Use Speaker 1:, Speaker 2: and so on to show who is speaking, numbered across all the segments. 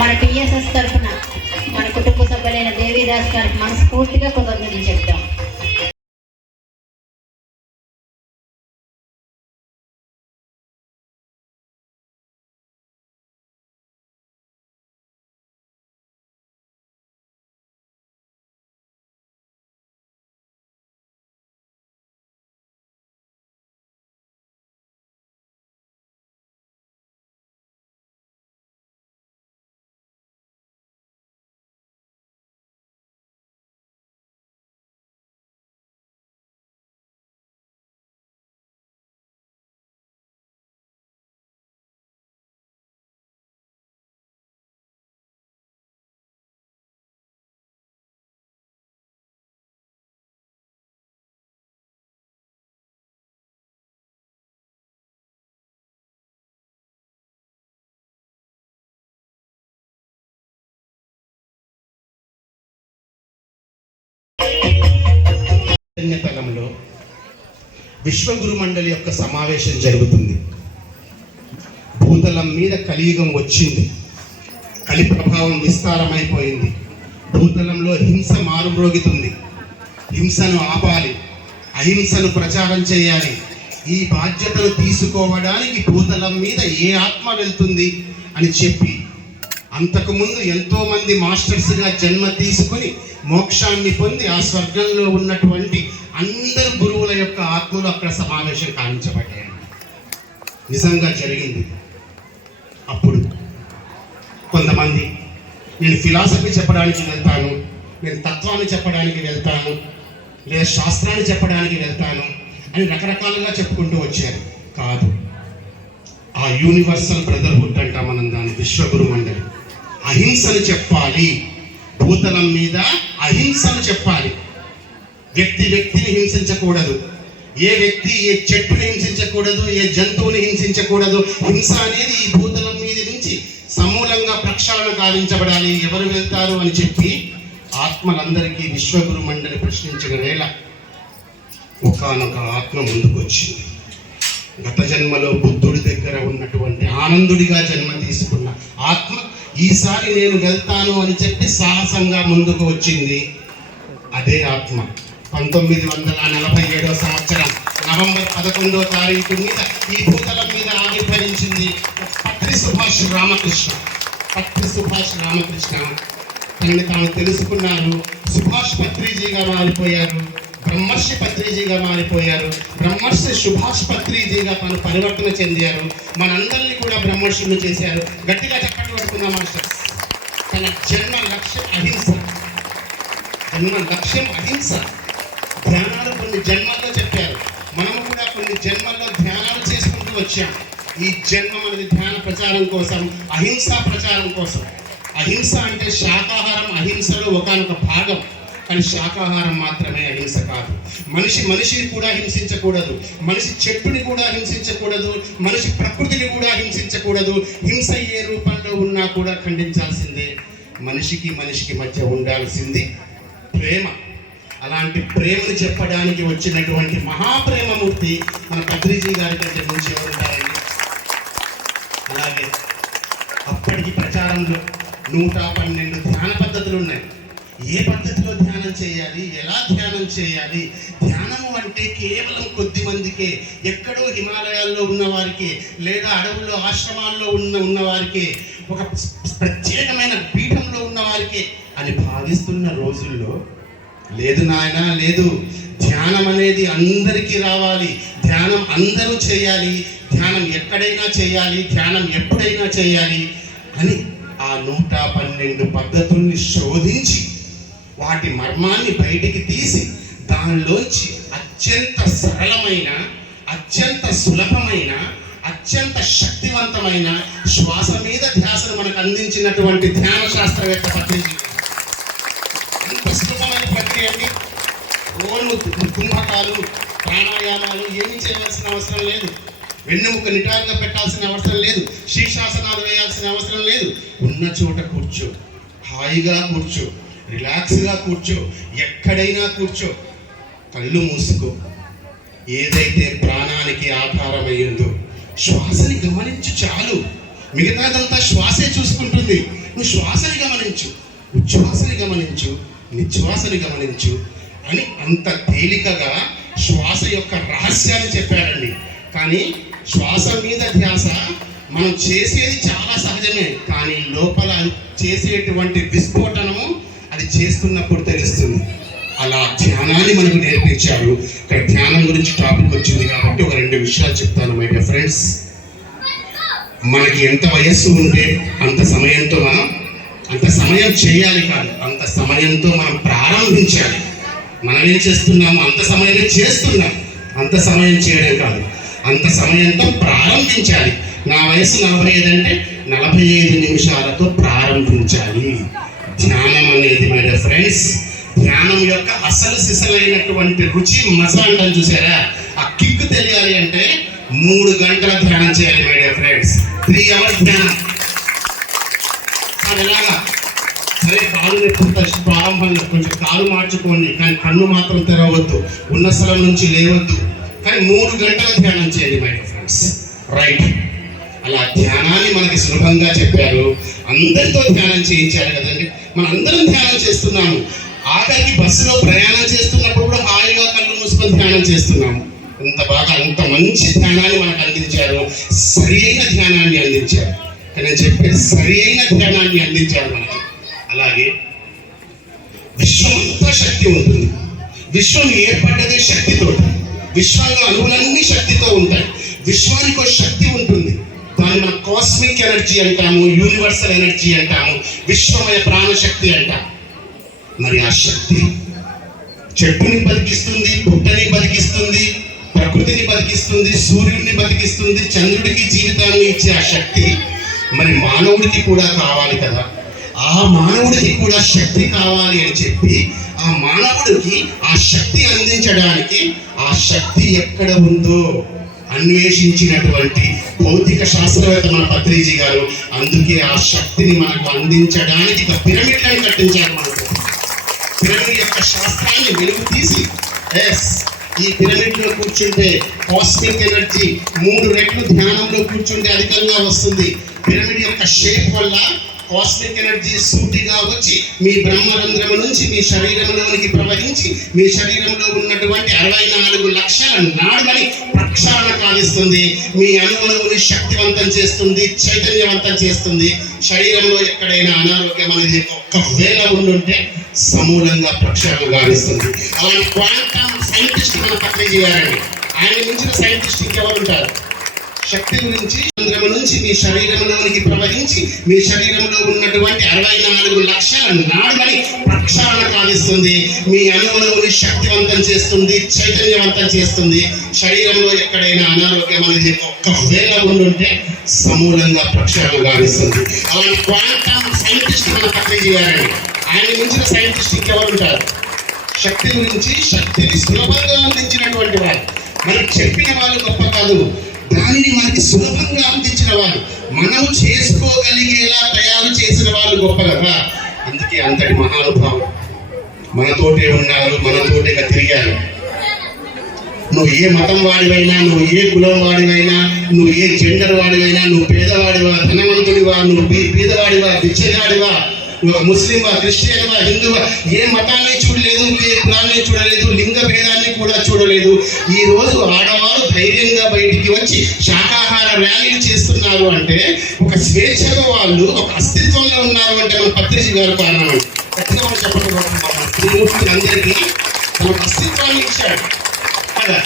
Speaker 1: మన టీఎస్ఎస్ తరఫున మన కుటుంబ సభ్యులైన దేవిదాస్ గారికి మనస్ఫూర్తిగా కృతజ్ఞతలు చెప్తాం.
Speaker 2: తలంలో విశ్వగురు మండలి యొక్క సమావేశం జరుగుతుంది. భూతలం మీద కలియుగం వచ్చింది. కలి ప్రభావం విస్తారమైపోయింది. భూతలంలో హింస మారుమ్రోగుతుంది. హింసను ఆపాలి. అహింసను ప్రచారం చేయాలి. ఈ బాధ్యతను తీసుకోవడానికి భూతలం మీద ఏ ఆత్మ వెళ్తుంది అని చెప్పి అంతకుముందు ఎంతో మంది మాస్టర్స్గా జన్మ తీసుకొని మోక్షాన్ని పొంది ఆ స్వర్గంలో ఉన్నటువంటి అందరు గురువుల యొక్క ఆత్మలు అక్కడ సమావేశం కావించబడ్డాయి నిజంగా జరిగింది. అప్పుడు కొంతమంది నేను ఫిలాసఫీ చెప్పడానికి వెళ్తాను నేను తత్వాన్ని చెప్పడానికి వెళ్తాను లేదా శాస్త్రాన్ని చెప్పడానికి వెళ్తాను అని రకరకాలుగా చెప్పుకుంటూ వచ్చారు. కాదు. ఆ యూనివర్సల్ బ్రదర్హుడ్ అంటాం మనం దాని విశ్వగురు మండలి. అహింసను చెప్పాలి. భూతలం మీద అహింసను చెప్పాలి. వ్యక్తి వ్యక్తిని హింసించకూడదు. ఏ వ్యక్తి ఏ చెట్టుని హింసించకూడదు ఏ జంతువుని హింసించకూడదు హింస అనేది ఈ భూతలం మీద నుంచి సమూలంగా ప్రక్షాళన గావించబడాలి. ఎవరు వెళ్తారు అని చెప్పి ఆత్మలందరికీ విశ్వగురు మండలి ప్రశ్నించిన వేళ ఒకనొక ఆత్మ ముందుకొచ్చింది గత జన్మలో బుద్ధుడి దగ్గర ఉన్నటువంటి ఆనందుడిగా జన్మ తీసుకున్న ఆత్మ ఈసారి నేను వెళ్తాను అని చెప్పి సాహసంగా ముందుకు వచ్చింది అదే ఆత్మ. పంతొమ్మిది వందల నలభై ఏడో సంవత్సరం నవంబర్ పదకొండో తారీఖు మీద ఈ భూతలం మీద ఆవిర్భవించింది పత్రి సుభాష్ రామకృష్ణ. పత్రి సుభాష్ రామకృష్ణ. తనని తాను తెలుసుకున్నారు సుభాష్ పత్రిజీగా మారిపోయారు. బ్రహ్మర్షి పత్రిజీగా మారిపోయారు. బ్రహ్మర్షి సుభాష్ పత్రిజీగా తను పరివర్తన చెందారు. మనందరినీ కూడా బ్రహ్మర్షులు చేశారు. గట్టిగా చెప్పండి పడుకుందాం మాస్టర్. తన జన్మ లక్ష్యం అహింస. జన్మ లక్ష్యం అహింస. ధ్యానాలు కొన్ని జన్మల్లో చెప్పారు. మనము కూడా కొన్ని జన్మల్లో ధ్యానాలు చేసుకుంటూ వచ్చాం. ఈ జన్మ అనేది ధ్యాన ప్రచారం కోసం అహింసా ప్రచారం కోసం. అహింస అంటే శాకాహారం అహింసలో ఒకనొక భాగం. కానీ శాకాహారం మాత్రమే అహింస కాదు. మనిషి మనిషిని కూడా హింసించకూడదు. మనిషి చెట్టుని కూడా హింసించకూడదు. మనిషి ప్రకృతిని కూడా హింసించకూడదు. హింస ఏ రూపంలో ఉన్నా కూడా ఖండించాల్సిందే. మనిషికి మనిషికి మధ్య ఉండాల్సింది ప్రేమ. అలాంటి ప్రేమను చెప్పడానికి వచ్చినటువంటి మహాప్రేమమూర్తి మన పత్రిజీ గారి కంటే నుంచి ఎవరుంటారండి? అలాగే అప్పటికి ప్రచారంలో నూట పన్నెండు ధ్యాన పద్ధతులు ఉన్నాయి. ఏ పద్ధతిలో ధ్యానం చేయాలి ఎలా ధ్యానం చేయాలి? ధ్యానము అంటే కేవలం కొద్ది మందికే ఎక్కడో హిమాలయాల్లో ఉన్నవారికి లేదా అడవుల్లో ఆశ్రమాల్లో ఉన్న ఉన్నవారికి ఒక ప్రత్యేకమైన పీఠంలో ఉన్నవారికి అని భావిస్తున్న రోజుల్లో లేదు నాయన లేదు. ధ్యానం అనేది అందరికీ రావాలి. ధ్యానం అందరూ చేయాలి. ధ్యానం ఎక్కడైనా చేయాలి. ధ్యానం ఎప్పుడైనా చేయాలి అని ఆ నూట పన్నెండు పద్ధతుల్ని శోధించి వాటి మర్మాన్ని బయటికి తీసి దానిలోంచి అత్యంత సరళమైన అత్యంత సులభమైన అత్యంత శక్తివంతమైన శ్వాస మీద ధ్యాసను మనకు అందించినటువంటి ధ్యాన శాస్త్రవేత్త పత్రిక ఎంత సులభమైన ప్రక్రియ అండి. ఓను కుంభకాలు ప్రాణాయామాలు ఏమి చేయవలసిన అవసరం లేదు. వెన్నెముక నిటారుగా పెట్టాల్సిన అవసరం లేదు. శీర్షాసనాలు వేయాల్సిన అవసరం లేదు. ఉన్న చోట కూర్చో. హాయిగా కూర్చో. రిలాక్స్గా కూర్చో. ఎక్కడైనా కూర్చో. కళ్ళు మూసుకో. ఏదైతే ప్రాణానికి ఆధారమైందో శ్వాసని గమనించు చాలు. మిగతాదంతా శ్వాసే చూసుకుంటుంది. నువ్వు శ్వాసని గమనించు. ఉచ్ఛ్వాసని గమనించు. నిశ్వాసని గమనించు. అని అంత తేలికగా శ్వాస యొక్క రహస్యాన్ని చెప్పాడండి కానీ శ్వాస మీద ధ్యాస మనం చేసేది చాలా సహజమే. కానీ లోపల చేసేటువంటి విస్ఫోటనము అది చేస్తున్నప్పుడు తెలుస్తుంది. అలా ధ్యానాన్ని మనకు నేర్పించారు. ఇక్కడ ధ్యానం గురించి టాపిక్ వచ్చింది కాబట్టి ఒక రెండు విషయాలు చెప్తాను మై డియర్ ఫ్రెండ్స్ మనకి ఎంత వయస్సు ఉంటే అంత సమయంతో మనం అంత సమయం చేయాలి కాదు అంత సమయంతో మనం ప్రారంభించాలి. మనం ఏం చేస్తున్నాము? అంత సమయమే చేస్తున్నాం. అంత సమయం చేయడం కాదు. అంత సమయంతో ప్రారంభించాలి. నా వయసు నలభై ఐదు అంటే నలభై ఐదు నిమిషాలతో ప్రారంభించాలి. ధ్యానం అనేది మై డియర్ ఫ్రెండ్స్ ధ్యానం యొక్క అసలు సిసలైనటువంటి రుచి మజ అంటాం చూసారా? ఆ కిక్ తెలియాలి అంటే మూడు గంటల ధ్యానం చేయాలి my dear friends three hours ధ్యానం. అది ఎలాగా? సరే కాలు నొప్పి ప్రారంభంలో కొంచెం కాలు మార్చుకోండి కానీ కన్ను మాత్రం తెరవద్దు. ఉన్న స్థలం నుంచి లేవద్దు. కానీ మూడు గంటల ధ్యానం చేయండి మై డియర్ ఫ్రెండ్స్ రైట్ అలా ధ్యానాన్ని మనకి సులభంగా చెప్పారు. అందరితో ధ్యానం చేయించారు కదండి. మనందరం ధ్యానం చేస్తున్నాము. ఆఖరికి బస్సులో ప్రయాణం చేస్తున్నప్పుడు కూడా హాయిగా కళ్ళు మూసుకొని ధ్యానం చేస్తున్నాము. ఇంత బాగా అంత మంచి ధ్యానాన్ని మనకు అందించారు. సరి అయిన ధ్యానాన్ని అందించారు. కానీ నేను చెప్పే సరి అయిన ధ్యానాన్ని అందించారు మనకి. అలాగే విశ్వమంతా శక్తి ఉంటుంది. విశ్వం ఏర్పడ్డదే శక్తితో విశ్వంలో అణువులన్నీ శక్తితో ఉంటాయి. విశ్వానికి ఒక శక్తి ఉంటుంది. దాన్ని మనం కాస్మిక్ ఎనర్జీ అంటాము యూనివర్సల్ ఎనర్జీ అంటాము విశ్వమయ ప్రాణశక్తి అంటాం మరి ఆ శక్తి చెట్టుని బతికిస్తుంది పుట్టని బతికిస్తుంది ప్రకృతిని బతికిస్తుంది సూర్యుడిని బతికిస్తుంది చంద్రుడికి జీవితాన్ని ఇచ్చే ఆ శక్తి మరి మానవుడికి కూడా కావాలి కదా. ఆ మానవుడికి కూడా శక్తి కావాలి అని చెప్పి ఆ మానవుడికి ఆ శక్తి అందించడానికి ఆ శక్తి ఎక్కడ ఉందో అన్వేషించినటువంటి భౌతిక శాస్త్రవేత్త మన పత్రిజీ గారు అందుకే ఆ శక్తిని మనకు అందించడానికి ఒక పిరమిడ్లను కట్టించారు మనకు పిరమిడ్ యొక్క శాస్త్రాన్ని వెలుగు తీసి ఎస్ ఈ పిరమిడ్లో కూర్చుంటే కాస్మిక్ ఎనర్జీ మూడు రెట్లు ధ్యానంలో కూర్చుంటే అధికంగా వస్తుంది. పిరమిడ్ యొక్క షేప్ వల్ల కాస్మిక్ ఎనర్జీ సూటిగా వచ్చి మీ బ్రహ్మరంధ్రము నుంచి మీ శరీరంలోనికి ప్రవహించి మీ శరీరంలో ఉన్నటువంటి అరవై నాలుగు లక్షల నాడులని ప్రక్షాళన కావిస్తుంది. మీ అణువుని శక్తివంతం చేస్తుంది చైతన్యవంతం చేస్తుంది. శరీరంలో ఎక్కడైనా అనారోగ్యం అనేది ఒక్కవేళ ఉండుంటే సమూలంగా ప్రక్షాళన గావిస్తుంది అలాంటి క్వాంటమ్ సైంటిస్ట్ మన పక్కన చేయాలండి. ఆయన మించిన సైంటిస్ట్ ఇంకెవరు ఉంటారు? శక్తి గురించి చంద్రము నుంచి మీ శరీరంలోనికి ప్రవహించి మీ శరీరంలో ఉన్నటువంటి అరవై నాలుగు లక్షల నాడులని ప్రక్షాళన కావిస్తుంది. మీ అణువుని శక్తివంతం చేస్తుంది చైతన్యవంతం చేస్తుంది. శరీరంలో ఎక్కడైనా అనారోగ్యం అనేది ఒక్కవేళ ఉండుంటే సమూలంగా ప్రక్షాళన కావిస్తుంది. అలాంటి క్వాంటమ్ సైంటిస్ట్ మన పక్కన చేయాలండి. ఆయన మించిన సైంటిస్ట్ ఇంకెవరు ఉంటారు? శక్తి గురించి శక్తిని సులభంగా అందించినటువంటి వారు. మనకు చెప్పిన వాళ్ళు గొప్ప కాదు. దానిని మనకి సులభంగా అందించిన వారు మనం చేసుకోగలిగేలా తయారు చేసిన వాళ్ళు గొప్ప కదా అందుకే అంతటి మహానుభావం మనతోటే ఉన్నారు మనతోటేగా తిరిగారు. నువ్వు ఏ మతం వాడివైనా నువ్వు ఏ కులం వాడివైనా నువ్వు ఏ జెండర్ వాడివైనా నువ్వు పేదవాడివా ధనవంతుడివా నువ్వు పేదవాడివా దిచ్చగాడివా ముస్లిం నువ్వు హిందువు క్రిస్టియన్వా హిందువా ఏ మతాన్ని చూడలేదు ఏ కులాన్ని చూడలేదు లింగ భేదాన్ని కూడా చూడలేదు. ఈ రోజు ఆడవారు ధైర్యంగా బయటికి వచ్చి శాకాహార ర్యాలీలు చేస్తున్నారు అంటే ఒక స్వేచ్ఛగా వాళ్ళు ఒక అస్తిత్వంలో ఉన్నారు అంటే మన పత్రిక గారు కారణం. ఖచ్చితంగా మనం అందరికీ మనకు తన అస్తిత్వాన్ని ఇచ్చాడు కదా?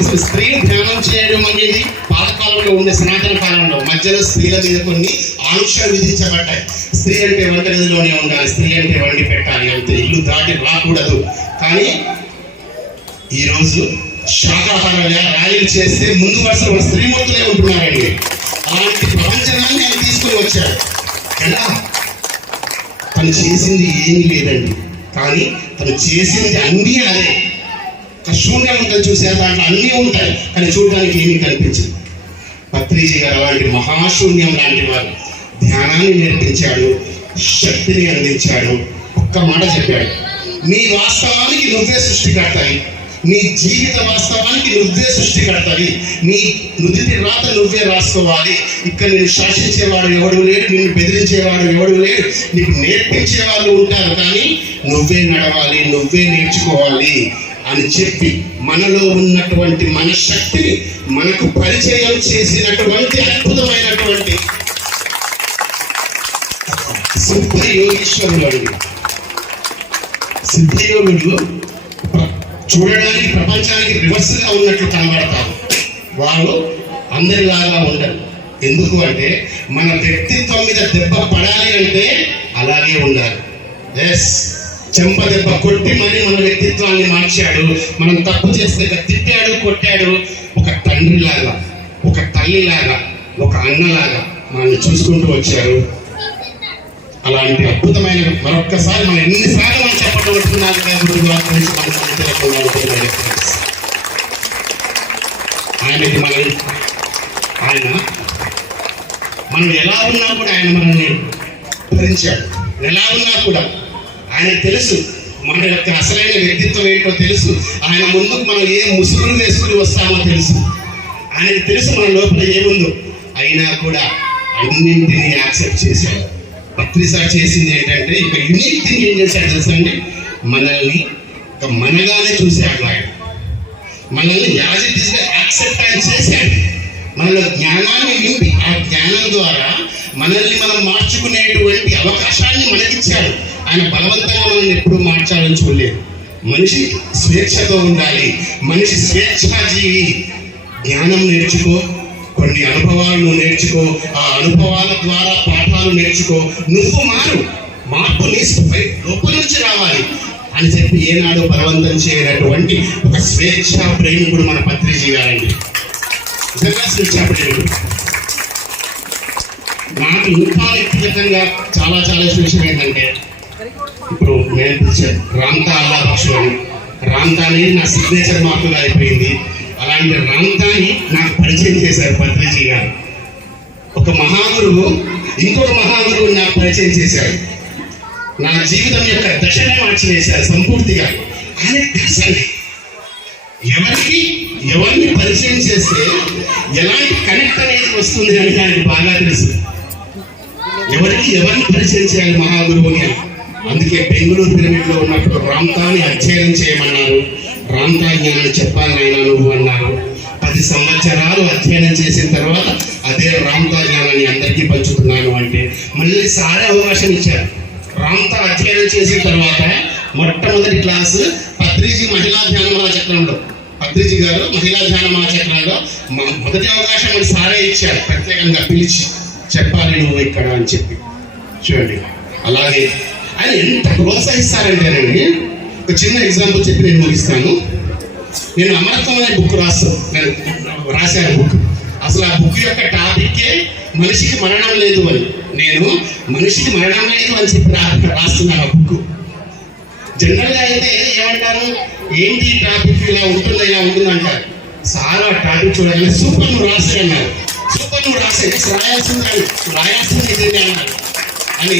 Speaker 2: అసలు స్త్రీలు ధ్యానం చేయడం అనేది పాతకాలంలో ఉండే సనాతన కాలంలో మధ్యలో స్త్రీల మీద కొన్ని ఆంక్షలు విధించబడ్డాయి. స్త్రీ అంటే వంటగదిలోనే ఉండాలి స్త్రీ అంటే వండి పెట్టాలి అంతే. ఇల్లు దాటి రాకూడదు. కానీ ఈరోజు శాకాహార ర్యాలీలు చేస్తే ముందు వరుసలో స్త్రీమూర్తులే ఉంటున్నారండి. అలాంటి ప్రపంచనాన్ని ఆయన తీసుకుని వచ్చాడు ఎలా? తను చేసింది ఏమీ లేదండి. కానీ తను చేసింది అన్నీ అదే. శూన్యం ఉంటుంది చూసే దాంట్లో అన్నీ ఉంటాయి కానీ చూడడానికి ఏమీ కనిపించింది. పత్రిజీ గారు అలాంటి మహాశూన్యం లాంటి వారు ధ్యానాన్ని నేర్పించాడు శక్తిని అందించాడు ఒక్క మాట చెప్పాడు. నీ వాస్తవానికి నువ్వే సృష్టికర్తాయి నీ జీవిత వాస్తవానికి నువ్వే సృష్టికర్తవి. నీ నుదిటి రాత నువ్వే రాసుకోవాలి. ఇక్కడ నేను శాసించేవాడు ఎవడు లేడు నిన్ను బెదిరించేవాడు ఎవడు లేడు నీకు నేర్పించే వాళ్ళు ఉంటారు కానీ నువ్వే నడవాలి నువ్వే నేర్చుకోవాలి. అని చెప్పి మనలో ఉన్నటువంటి మన శక్తిని మనకు పరిచయం చేసినటువంటి అద్భుతమైనటువంటి సిద్ధ యోగేశ్వరుడు అండి సిద్ధయోగులు చూడడానికి ప్రపంచానికి రివర్స్గా ఉన్నట్లు కనబడతారు వాళ్ళు అందరిలాగా ఉండరు. ఎందుకు అంటే మన వ్యక్తిత్వం మీద దెబ్బ పడాలి అంటే అలాగే ఉండాలి. ఎస్ చెంపదెబ్బ కొట్టి మరీ మన వ్యక్తిత్వాన్ని మార్చాడు. మనం తప్పు చేస్తే తిట్టాడు కొట్టాడు. ఒక తండ్రిలాగా ఒక తల్లిలాగా ఒక అన్నలాగా మనల్ని చూసుకుంటూ వచ్చారు. అలాంటి అద్భుతమైన మరొక్కసారి మనం ఎన్నిసార్లు మనం చెప్పబడుతున్నారు ఆయనకి మనం ఆయన మనం ఎలా ఉన్నా కూడా ఆయన మనల్ని భరించాడు. ఎలా ఉన్నా కూడా ఆయన తెలుసు. మన యొక్క అసలైన వ్యక్తిత్వం ఏంటో తెలుసు. ఆయన ముందుకు మనం ఏ ముసుగులు వేసుకుని వస్తామో తెలుసు. ఆయనకు తెలుసు మన లోపల ఏముందో. అయినా కూడా అన్నింటినీ యాక్సెప్ట్ చేశాడు. పత్రిసా చేసింది ఏంటంటే ఇక యూనిక్ థింగ్ ఏం చేశాడు తెలుసా అండి? మనల్ని ఒక మనగానే చూశాడు ఆయన. మనల్ని యాజ్ ఇట్ యాక్సెప్ట్ ఆయన చేశాడు. మనలో జ్ఞానాన్ని నింపి ఆ జ్ఞానం ద్వారా మనల్ని మనం మార్చుకునేటువంటి అవకాశాన్ని మనకిచ్చాడు. ఆయన బలవంతంగా మనల్ని ఎప్పుడు మార్చాలని చూడలేదు. మనిషి స్వేచ్ఛతో ఉండాలి. మనిషి స్వేచ్ఛాజీవి జ్ఞానం నేర్చుకో కొన్ని అనుభవాలను నేర్చుకో ఆ అనుభవాల ద్వారా పాఠాలు నేర్చుకో. నువ్వు మారు. మార్పు నీ పై లోపల నుంచి రావాలి. అని చెప్పి ఏనాడు బలవంతం చేయనటువంటి ఒక స్వేచ్ఛ ప్రేమికుడు మన పత్రిజీ గారండి. నిజంగా స్వేచ్ఛ ప్రేమికుడు నాకు ఇంకా వ్యక్తిగతంగా చాలా చాలా విషయం ఏంటంటే ఇప్పుడు నేను పిలిచాను రాంతా అల్లా అని రాంతా అనేది నా సిగ్నేచర్ మార్కుగా అయిపోయింది. అలాంటి రాంతాని నాకు పరిచయం చేశారు పద్మజీ గారు. ఒక మహాగురువు ఇంకొక మహాగురువు నాకు పరిచయం చేశారు. నా జీవితం యొక్క దశనే మార్చివేశారు సంపూర్తిగా. ఆయన దశనే ఎవరికి ఎవరిని పరిచయం చేస్తే ఎలాంటి కనెక్ట్ అనేది వస్తుంది అని ఆయనకు బాగా తెలుసు. ఎవరికి ఎవరిని పరిచయం చేయాలి మహాగురువుని అని. అందుకే బెంగళూరు పిరమిడ్లో ఉన్నప్పుడు రామ్తాని అధ్యయనం చేయమన్నారు. రామ్తా జ్ఞానాన్ని చెప్పాలి నాయన నువ్వు అన్నారు. పది సంవత్సరాలు అధ్యయనం చేసిన తర్వాత అదే రామ్తా జ్ఞానాన్ని అందరికీ పంచుతున్నాను అంటే మళ్ళీ సారే అవకాశం ఇచ్చారు. రామ్తా అధ్యయనం చేసిన తర్వాత మొట్టమొదటి క్లాసు పత్రిజీ మహిళా ధ్యాన మహాచక్రంలో పత్రిజీ గారు మహిళా ధ్యాన మహాచక్రంలో మొదటి అవకాశం మరి సారే ఇచ్చారు. ప్రత్యేకంగా పిలిచి చెప్పాలి నువ్వు ఇక్కడ అని చెప్పి. చూడండి. అలాగే ఆయన ఎంత ప్రోత్సహిస్తారంటేనండి ఒక చిన్న ఎగ్జాంపుల్ చెప్పి నేను ముగిస్తాను. నేను అమరత్వం అనే బుక్ రాస్తాను నేను రాశాను బుక్ అసలు ఆ బుక్ యొక్క టాపిక్కే మనిషికి మరణం లేదు అని. నేను మనిషికి మరణం లేదు అని చెప్పి రా రాస్తున్నాను ఆ బుక్ జనరల్గా అయితే ఏమంటారు? ఏంటి టాపిక్ ఇలా ఉంటుంది ఇలా ఉంటుంది అంటారు. సార్ ఆ టాపిక్ చూడాలి. సూపర్ నువ్వు రాసే అన్నారు. సూపర్ నువ్వు రాసే రాయాల్సింది రాయాల్సింది అన్నారు. అని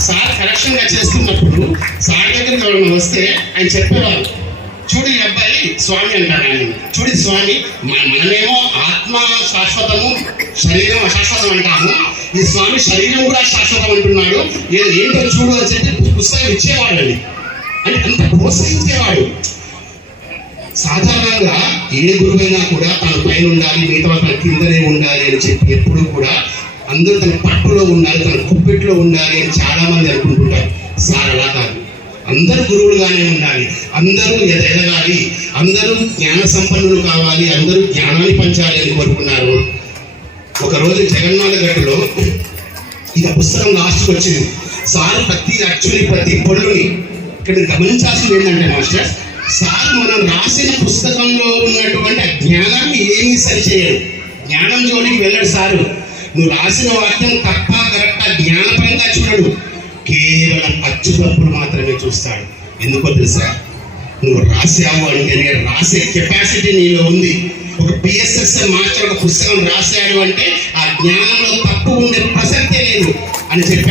Speaker 2: సార్ కరెక్షన్గా చేస్తున్నప్పుడు సార్ దగ్గరికి ఎవరైనా వస్తే ఆయన చెప్పేవారు చూడు ఈ అబ్బాయి స్వామి అంటారు ఆయన. చూడు స్వామి మనమేమో ఆత్మ శాశ్వతము శరీరం అశాశ్వతం అంటాము. ఈ స్వామి శరీరం కూడా శాశ్వతం అంటున్నాడు. ఏంటో చూడు అని చెప్పి పుస్తకం ఇచ్చేవాళ్ళని. అని అంత ప్రోత్సహించేవాడు. సాధారణంగా ఏ గురువైనా కూడా తన పైన ఉండాలి మిగతా తన కిందనే ఉండాలి అని చెప్పి ఎప్పుడు కూడా అందరూ తన పట్టులో ఉండాలి తన కుప్పెట్లో ఉండాలి అని చాలా మంది అనుకుంటుంటారు. సార్ అలా కాదు. అందరూ గురువులుగానే ఉండాలి. అందరూ ఎద- ఎదగాలి. అందరూ జ్ఞాన సంపన్నులు కావాలి. అందరూ జ్ఞానాన్ని పంచాలి అని కోరుకున్నారు. ఒకరోజు జగన్నాథ గట్టులో ఇక పుస్తకం లాస్ట్కి వచ్చింది. సార్ ప్రతి అచ్చుని ప్రతి పళ్ళుని ఇక్కడ గమనించాల్సింది ఏంటంటే మాస్టర్ సార్ మనం రాసిన పుస్తకంలో ఉన్నటువంటి ఆ జ్ఞానాన్ని ఏమీ సరిచేయడు. జ్ఞానం జోలికి వెళ్ళడు సారు. నువ్వు రాసిన వాక్యం తప్ప కరెక్ట్ జ్ఞానపరంగా చూడడు. కేవలం అచ్చు తప్పులు మాత్రమే చూస్తాడు. ఎందుకో తెలుసా? నువ్వు రాసావు అంటేనే రాసే కెపాసిటీ నీలో ఉంది. ఒక పిఎస్ఎస్ మాస్టర్ ఒక పుస్తకం రాశాడు అంటే ఆ జ్ఞానంలో తప్పు ఉండే ప్రసక్తే లేదు అని చెప్పాడు.